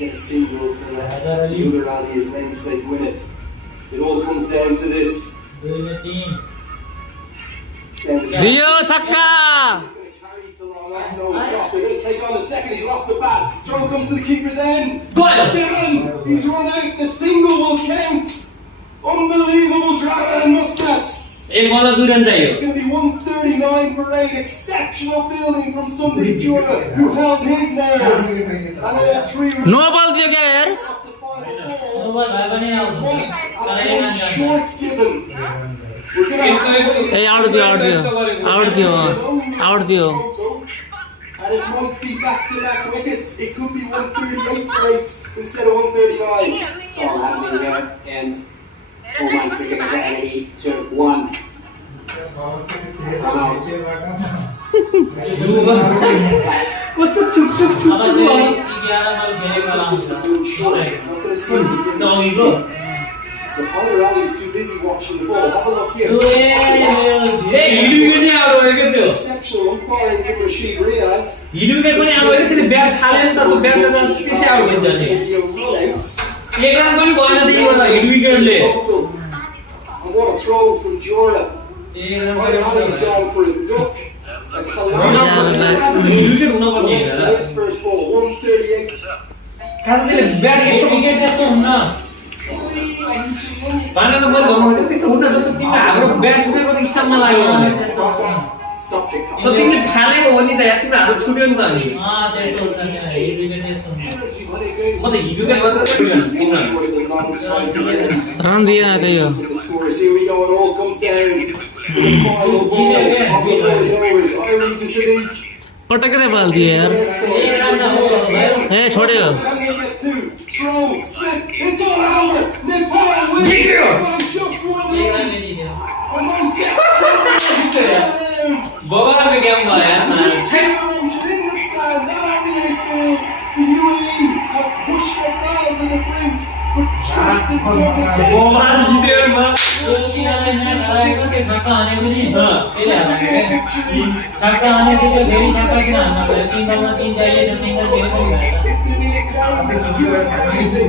get a single to the other Ali's namesake win it. It all comes down to this. Rio Saka! No, it's not. They're going to take on the second. He's lost the bat. Throw comes to the keeper's end. Given. He's run out. The single will count. Unbelievable drama in Muscat. एक ball दूर run चाहिए. It's going to be 139 for 8. Exceptional fielding from Sundeep Jordan, who held his nerve. And they had 3 runs. No ball दिया क्या यार? No ball. Short given. We're going to have A out दियो. and it might be back-to-back wickets. It could be 138 for 8 instead of 139. It's all happening here in Oman Cricket Academy, Turf 1. What the chuk This is doing short. Not going to see the other Ali's too busy watching the ball. Have a look here. Exceptional umpiring from Rashid Riaz. And what a throw from Jordan. Ali's gone for a duck. A collapse. His first ball, 138. Subject. Run दिया था यो. The scores, here we go, it all comes down to the final ball of the 40 overs. Irene to Sadiq. पटक रहे बाल दिए यार. ए छोड़ियो. Can they get 2? Throw, slip, it's all over. Nepal wins by just 1 run. Amongst the बाबा का क्या हुआ यार? in the stands, and on the 8th ball, the UAE have pushed them down to the brink, but just in time to get it's in the